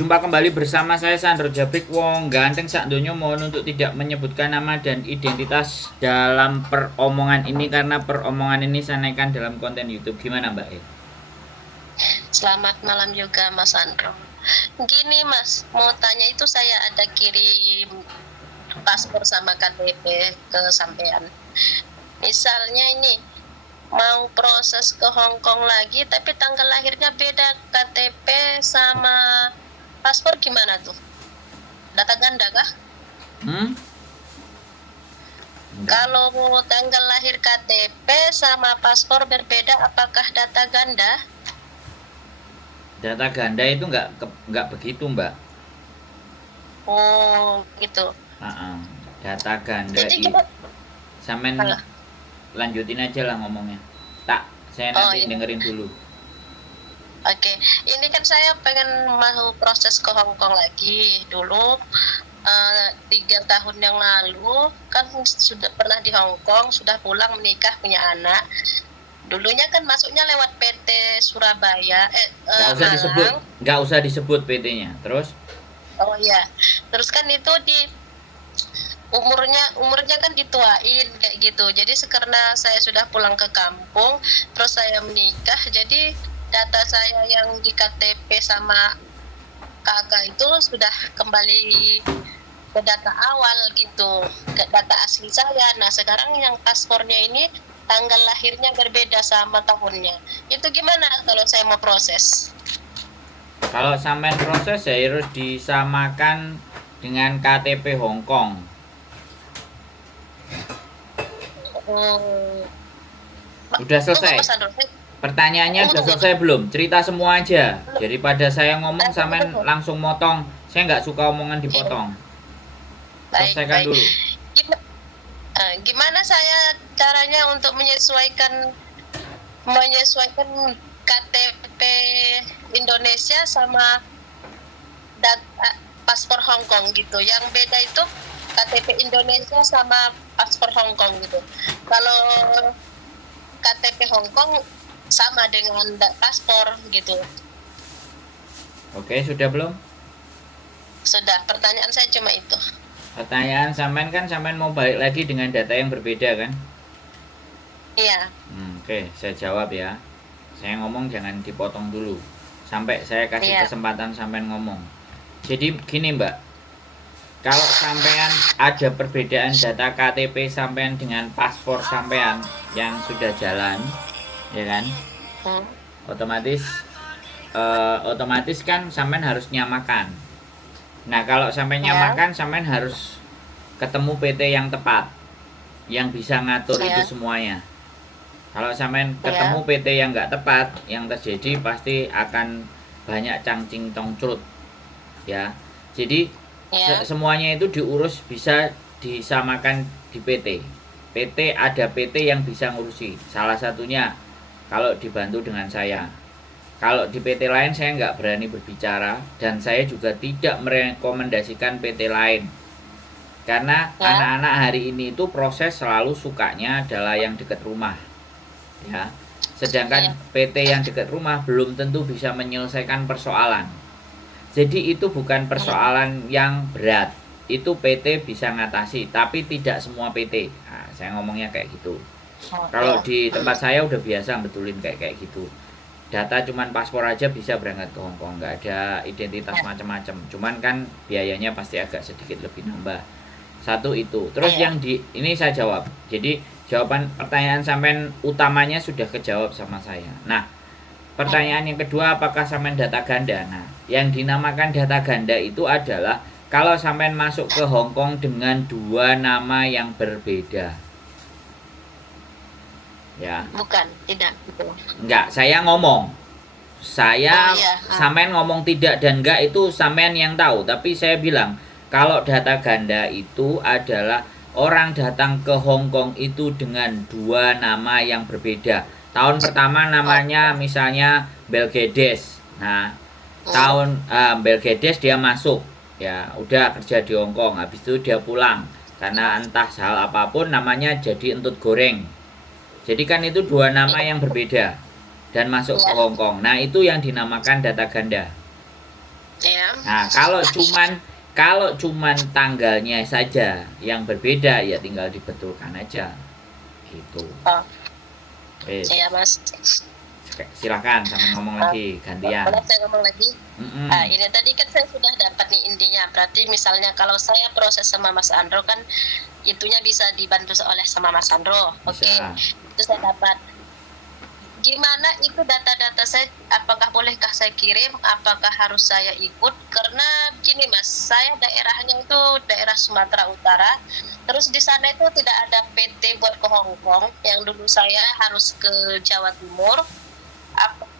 Jumpa kembali bersama saya Sandro Jabrik. Wong ganteng sak donya mohon untuk tidak menyebutkan nama dan identitas dalam peromongan ini karena peromongan ini saya naikkan dalam konten YouTube. Gimana Mbak E? Selamat malam juga Mas Sandro. Gini Mas, mau tanya itu saya ada kirim paspor sama KTP ke sampean. Misalnya ini mau proses ke Hong Kong lagi tapi tanggal lahirnya beda KTP sama paspor gimana tuh? Data ganda kah? Enggak. Kalau tanggal lahir KTP sama paspor berbeda apakah data ganda? Data ganda itu nggak begitu Mbak. Oh gitu. Data ganda Jadi itu kita sampean lanjutin aja lah ngomongnya. Saya nanti dengerin dulu. Oke, ini kan saya pengen mau proses ke Hong Kong lagi. Dulu 3 tahun yang lalu kan sudah pernah di Hong Kong, sudah pulang menikah punya anak. Dulunya kan masuknya lewat PT Surabaya. Nggak usah disebut PT-nya. Terus? Oh iya, terus kan itu di umurnya kan dituain kayak gitu. Jadi karena saya sudah pulang ke kampung, terus saya menikah, jadi data saya yang di KTP sama kakak itu sudah kembali ke data awal gitu, ke data asli saya. Nah sekarang yang paspornya ini tanggal lahirnya berbeda sama tahunnya. Itu gimana kalau saya mau proses? Kalau sampean proses ya harus disamakan dengan KTP Hong Kong. Udah selesai. Pertanyaannya udah selesai belum? Cerita semua aja. Daripada saya ngomong sampean langsung motong. Saya nggak suka omongan dipotong. Selesaikan dulu. Gimana saya caranya untuk menyesuaikan KTP Indonesia sama paspor Hong Kong gitu. Yang beda itu KTP Indonesia sama paspor Hong Kong gitu. Kalau KTP Hong Kong sama dengan paspor gitu. Oke, sudah belum? Sudah, pertanyaan saya cuma itu. Pertanyaan sampean mau balik lagi dengan data yang berbeda kan? Iya. Oke, saya jawab ya. Saya ngomong jangan dipotong dulu. Sampai saya kasih kesempatan sampean ngomong. Jadi gini Mbak, kalau sampean ada perbedaan data KTP sampean dengan paspor sampean yang sudah jalan, ya kan? Otomatis kan sampean harus nyamakan. Nah kalau sampean nyamakan, sampean harus ketemu PT yang tepat, yang bisa ngatur itu semuanya. Kalau sampean ketemu PT yang nggak tepat, yang terjadi pasti akan banyak cangcing tongcrut, ya. Jadi semuanya itu diurus bisa disamakan di PT. PT ada PT yang bisa ngurusi. Salah satunya kalau dibantu dengan saya. Kalau di PT lain saya nggak berani berbicara dan saya juga tidak merekomendasikan PT lain. Karena anak-anak hari ini itu proses selalu sukanya adalah yang dekat rumah. Ya. Sedangkan PT yang dekat rumah belum tentu bisa menyelesaikan persoalan. Jadi itu bukan persoalan yang berat. Itu PT bisa ngatasi, tapi tidak semua PT. Nah, saya ngomongnya kayak gitu. Kalau di tempat saya udah biasa betulin kayak gitu. Data cuman paspor aja bisa berangkat ke Hong Kong, nggak ada identitas macam-macam. Cuman kan biayanya pasti agak sedikit lebih nambah. Satu itu. Terus yang ini saya jawab. Jadi jawaban pertanyaan sampean utamanya sudah kejawab sama saya. Nah, pertanyaan yang kedua, apakah sampean data ganda? Nah, yang dinamakan data ganda itu adalah kalau sampean masuk ke Hong Kong dengan 2 nama yang berbeda. Ya. Bukan, tidak. Enggak, saya ngomong. Sampean ngomong tidak dan enggak itu sampean yang tahu, tapi saya bilang kalau data ganda itu adalah orang datang ke Hong Kong itu dengan 2 nama yang berbeda. Tahun pertama namanya misalnya Belgedes. Nah, tahun Belgedes dia masuk, ya udah kerja di Hong Kong. Habis itu dia pulang karena entah hal apapun namanya jadi Entut Goreng. Jadi kan itu 2 nama yang berbeda dan masuk ke Hong Kong. Nah itu yang dinamakan data ganda. Ya. Nah, kalau cuman tanggalnya saja yang berbeda ya tinggal dibetulkan aja. Gitu. Oh, Wes, iya Mas. silakan sampai ngomong lagi gantian. Boleh saya ngomong lagi? Mm-mm. Ini tadi kan saya sudah dapat nih intinya. Berarti misalnya kalau saya proses sama Mas Andro kan itunya bisa dibantu oleh sama Mas Andro. Oke. Bisa. Itu saya dapat. Gimana itu data-data saya, apakah bolehkah saya kirim, apakah harus saya ikut? Karena gini Mas, saya daerahnya itu daerah Sumatera Utara, terus di sana itu tidak ada PT buat ke Hong Kong, yang dulu saya harus ke Jawa Timur.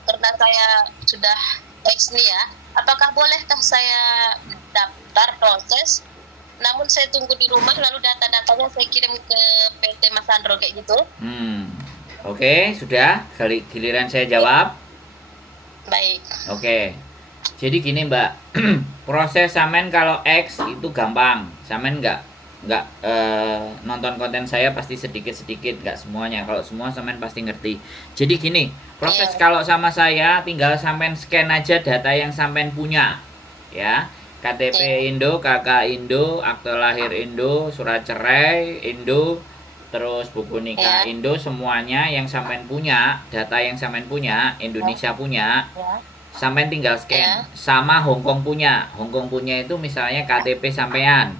Karena saya sudah X nih ya, apakah bolehkah saya daftar proses, namun saya tunggu di rumah lalu data-datanya saya kirim ke PT Mas Andro kayak gitu? Oke, sudah. Giliran saya jawab. Baik. Oke. Jadi gini, Mbak. Proses samen kalau X itu gampang. Samen nggak nonton konten saya pasti sedikit-sedikit, nggak semuanya. Kalau semua samen pasti ngerti. Jadi gini, proses kalau sama saya tinggal samen scan aja data yang samen punya. Ya. KTP Indo, KK Indo, akte lahir Indo, surat cerai Indo, terus buku nikah Indo, semuanya yang sampean punya, data yang sampean punya, Indonesia punya, sampean tinggal scan. Sama Hongkong punya. Hongkong punya itu misalnya KTP sampean,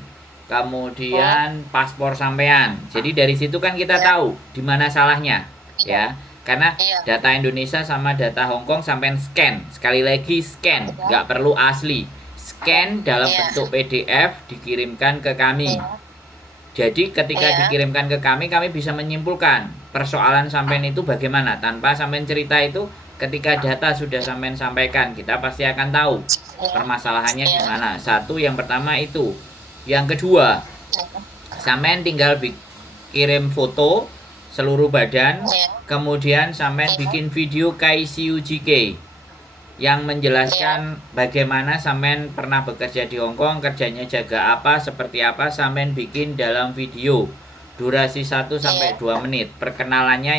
kemudian paspor sampean. Jadi dari situ kan kita tahu di mana salahnya, ya. Karena data Indonesia sama data Hongkong sampean scan. Sekali lagi scan, nggak perlu asli. Scan dalam bentuk PDF dikirimkan ke kami. Jadi ketika dikirimkan ke kami bisa menyimpulkan persoalan sampean itu bagaimana. Tanpa sampean cerita itu, ketika data sudah sampean sampaikan, kita pasti akan tahu permasalahannya di mana. Satu, yang pertama itu. Yang kedua, sampean tinggal kirim foto seluruh badan, kemudian sampean bikin video KICUJK yang menjelaskan bagaimana sampean pernah bekerja di Hong Kong, kerjanya jaga apa, seperti apa, sampean bikin dalam video durasi 1 sampai 2 menit. Perkenalannya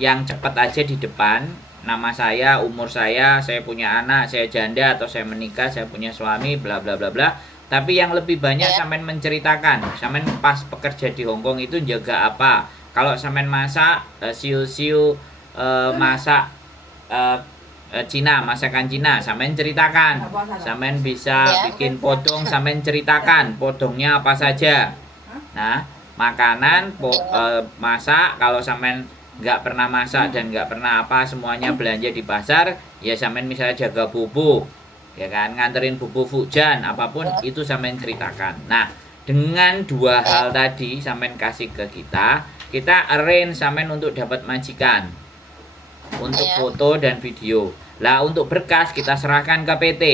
yang cepat aja di depan, nama saya, umur saya punya anak, saya janda atau saya menikah, saya punya suami, bla bla bla bla. Tapi yang lebih banyak sampean menceritakan, sampean pas bekerja di Hong Kong itu jaga apa. Kalau sampean masak, siu-siu masak Cina, masakan Cina, sampean ceritakan. Sampean bisa bikin podong, sampean ceritakan podongnya apa saja. Nah, makanan masak, kalau sampean nggak pernah masak dan nggak pernah apa, semuanya belanja di pasar, ya sampean misalnya jaga bubuk, ya kan, nganterin bubuk Fujian, apapun itu sampean ceritakan. Nah, dengan dua hal tadi sampean kasih ke kita arrange sampean untuk dapat majikan untuk foto dan video. Lah untuk berkas kita serahkan ke PT.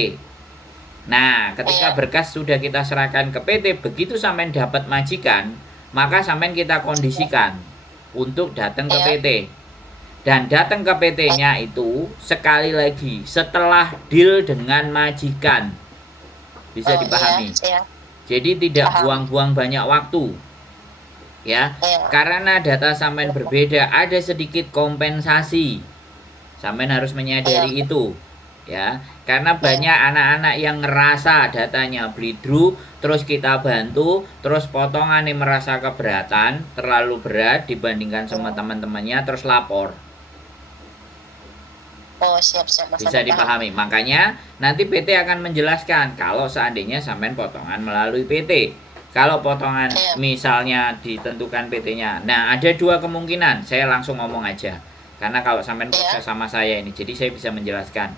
Nah, ketika berkas sudah kita serahkan ke PT, begitu sampean dapat majikan, maka sampean kita kondisikan untuk datang ke PT. Dan datang ke PT-nya itu sekali lagi setelah deal dengan majikan. Bisa dipahami. Jadi tidak buang-buang banyak waktu. Ya, karena data sampean berbeda, ada sedikit kompensasi. Sampean harus menyadari itu, ya. Karena banyak anak-anak yang ngerasa datanya bleedru, terus kita bantu, terus potongannya merasa keberatan, terlalu berat dibandingkan sama teman-temannya, terus lapor. Siap. Bisa dipahami. Makanya nanti PT akan menjelaskan kalau seandainya sampean potongan melalui PT. Kalau potongan misalnya ditentukan PT-nya. Nah, ada dua kemungkinan. Saya langsung ngomong aja. Karena kalau sampean proses sama saya ini, jadi saya bisa menjelaskan.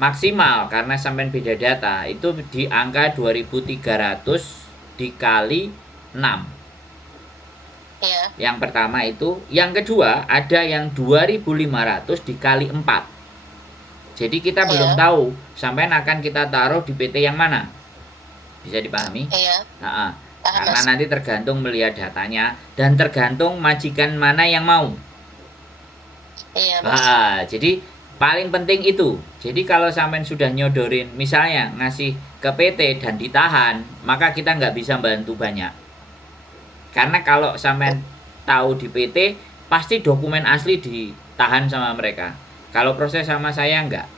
Maksimal karena sampean beda data itu di angka 2.300 dikali 6. Yang pertama itu, yang kedua ada yang 2.500 dikali 4. Jadi kita belum tahu sampean akan kita taruh di PT yang mana. Bisa dipahami? Nah, karena nanti tergantung melihat datanya dan tergantung majikan mana yang mau. Jadi paling penting itu. Jadi kalau sampean sudah nyodorin, misalnya ngasih ke PT dan ditahan, maka kita nggak bisa bantu banyak. Karena kalau sampean tahu di PT, pasti dokumen asli ditahan sama mereka. Kalau proses sama saya enggak.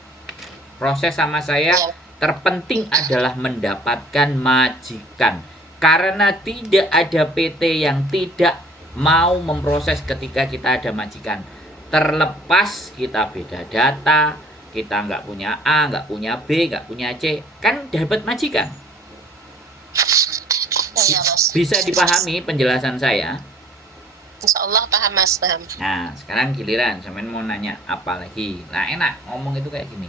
Proses sama saya terpenting adalah mendapatkan majikan. Karena tidak ada PT yang tidak mau memproses ketika kita ada majikan. Terlepas kita beda data, kita nggak punya A, nggak punya B, nggak punya C, kan dapat majikan. Iya, Mas. Bisa dipahami penjelasan saya? Insya Allah paham, Mas, paham. Nah, sekarang giliran, sampean mau nanya apa lagi? Nah, enak ngomong itu kayak gini.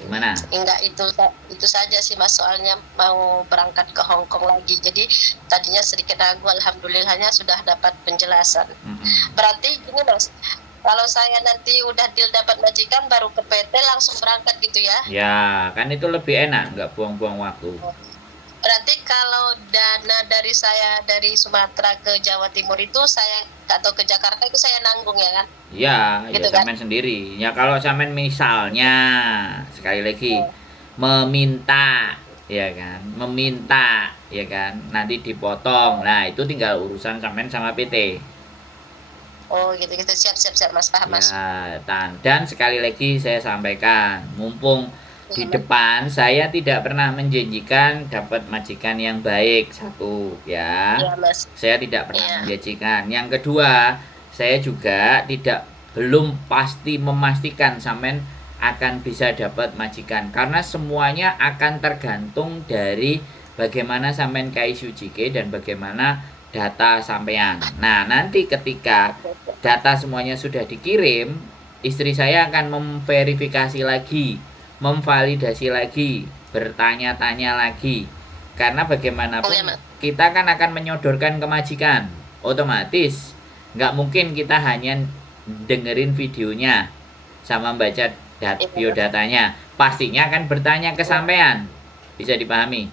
Gimana? Enggak, itu saja sih, Mas, soalnya mau berangkat ke Hong Kong lagi. Jadi tadinya sedikit ragu, alhamdulillahnya sudah dapat penjelasan. Berarti gini, Mas, kalau saya nanti udah deal dapat majikan baru ke PT langsung berangkat gitu ya? Ya, kan itu lebih enak, nggak buang-buang waktu. Berarti kalau dana dari saya dari Sumatera ke Jawa Timur itu saya atau ke Jakarta itu saya nanggung ya kan? Ya, Gitu ya kan? sampean sendiri. Ya kalau sampean misalnya sekali lagi meminta, ya kan, meminta, ya kan, nanti dipotong. Nah itu tinggal urusan sampean sama PT. Oh gitu siap Mas, paham Mas. Ya, dan sekali lagi saya sampaikan, mumpung di depan saya tidak pernah menjanjikan dapat majikan yang baik, satu ya. Iya, Mas. Saya tidak pernah Iya. menjanjikan. Yang kedua, saya juga belum pasti memastikan sampean akan bisa dapat majikan karena semuanya akan tergantung dari bagaimana sampean KISUJK dan bagaimana data sampean. Nah, nanti ketika data semuanya sudah dikirim, istri saya akan memverifikasi lagi, memvalidasi lagi, bertanya-tanya lagi. Karena bagaimanapun kita kan akan menyodorkan ke majikan. Otomatis nggak mungkin kita hanya dengerin videonya sama baca biodatanya. Pastinya akan bertanya ke sampean. Bisa dipahami?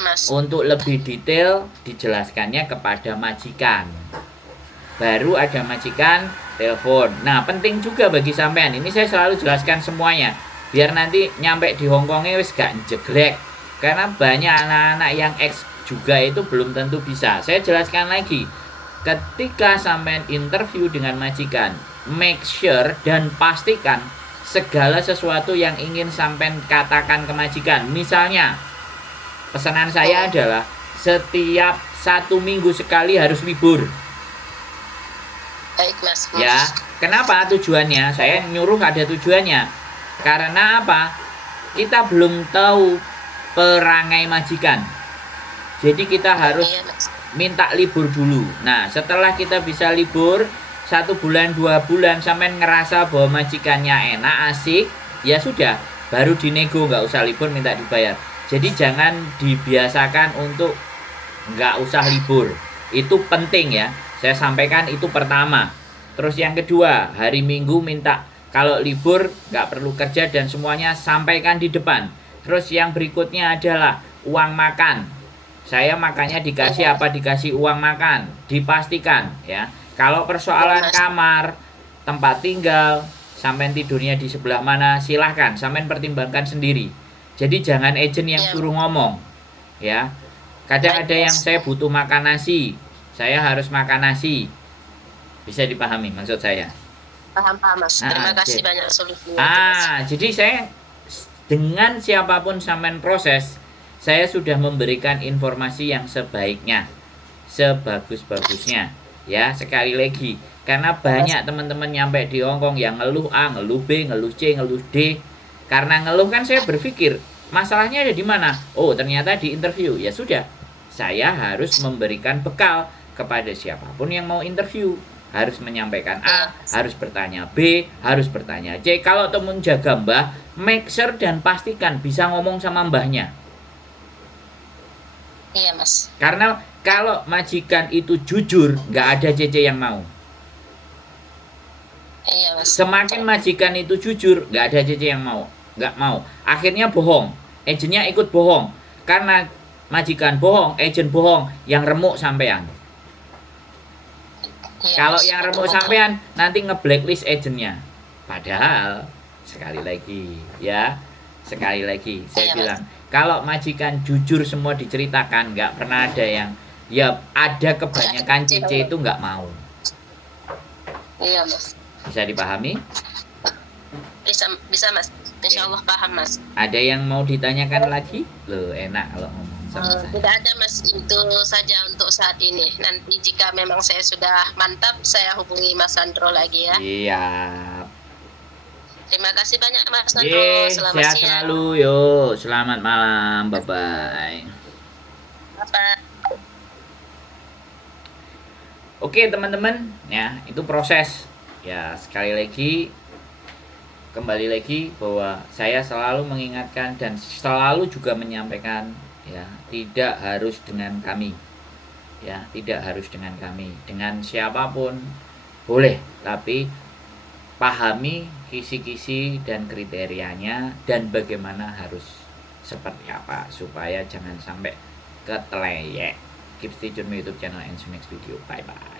Mas. Untuk lebih detail dijelaskannya kepada majikan. Baru ada majikan telepon. Nah, penting juga bagi sampean. Ini saya selalu jelaskan semuanya. Biar nanti nyampe di Hongkongnya wis gak jeglek. Karena banyak anak-anak yang ex juga itu belum tentu bisa. Saya jelaskan lagi. Ketika sampean interview dengan majikan, make sure dan pastikan segala sesuatu yang ingin sampean katakan ke majikan. Misalnya, pesanan saya adalah setiap 1 minggu sekali harus libur. Baik, Mas. Ya, kenapa tujuannya? Saya nyuruh ada tujuannya. Karena apa? Kita belum tahu perangai majikan. Jadi kita harus minta libur dulu. Nah, setelah kita bisa libur 1 bulan, 2 bulan, sampai ngerasa bahwa majikannya enak, asik, ya sudah, baru dinego, nggak usah libur, minta dibayar. Jadi jangan dibiasakan untuk nggak usah libur. Itu penting ya. Saya sampaikan itu pertama. Terus yang kedua, hari Minggu minta kalau libur nggak perlu kerja dan semuanya sampaikan di depan. Terus yang berikutnya adalah uang makan. Saya makannya dikasih apa, dikasih uang makan. Dipastikan ya. Kalau persoalan kamar, tempat tinggal, sampai tidurnya di sebelah mana, silahkan sampai pertimbangkan sendiri. Jadi jangan agent yang suruh ngomong ya. Kadang ada yang saya butuh makan nasi, saya harus makan nasi. Bisa dipahami maksud saya? Paham, Mas. Terima kasih banyak solusinya. Jadi saya dengan siapapun sampean proses, saya sudah memberikan informasi yang sebaiknya, sebagus-bagusnya. Ya, sekali lagi, karena banyak teman-teman nyampe di Hongkong yang ngeluh A, ngeluh B, ngeluh C, ngeluh D. Karena ngeluh kan saya berpikir, masalahnya ada di mana? Oh, ternyata di interview. Ya sudah, saya harus memberikan bekal kepada siapapun yang mau interview. Harus menyampaikan A, harus bertanya B, harus bertanya C. Kalau temen jaga mbah, make sure dan pastikan bisa ngomong sama mbahnya. Iya, Mas. Karena kalau majikan itu jujur, nggak ada CC yang mau. Iya, Mas. Semakin majikan itu jujur, nggak ada CC yang mau. Nggak mau. Akhirnya bohong. Agennya ikut bohong. Karena majikan bohong, agen bohong, yang remuk sampean. Iya, Kalau Mas. yang remuk sampean, nanti nge-blacklist agennya. Padahal, sekali lagi, ya. Sekali lagi, saya bilang. Kalau majikan jujur semua diceritakan, nggak pernah ada yang, ya ada kebanyakan CC itu nggak mau. Iya, Mas. Bisa dipahami? Bisa, Mas. Insya Allah paham Mas. Ada yang mau ditanyakan lagi? Loh, enak kalau ngomong sama saya. Tidak ada Mas, itu saja untuk saat ini. Nanti jika memang saya sudah mantap, saya hubungi Mas Sandro lagi ya. Iya. Terima kasih banyak Mas Sandro. Ye, Selamat sehat siang. selalu. Yuk, selamat malam. Bye-bye. Bapak. Oke, teman-teman, ya, itu proses. Ya, sekali lagi kembali lagi bahwa saya selalu mengingatkan dan selalu juga menyampaikan, ya, tidak harus dengan kami. Ya, tidak harus dengan kami. Dengan siapapun boleh, tapi pahami kisi-kisi dan kriterianya dan bagaimana harus seperti apa supaya jangan sampai keteleyek. Keep stay tune my YouTube channel and see you next video. Bye bye.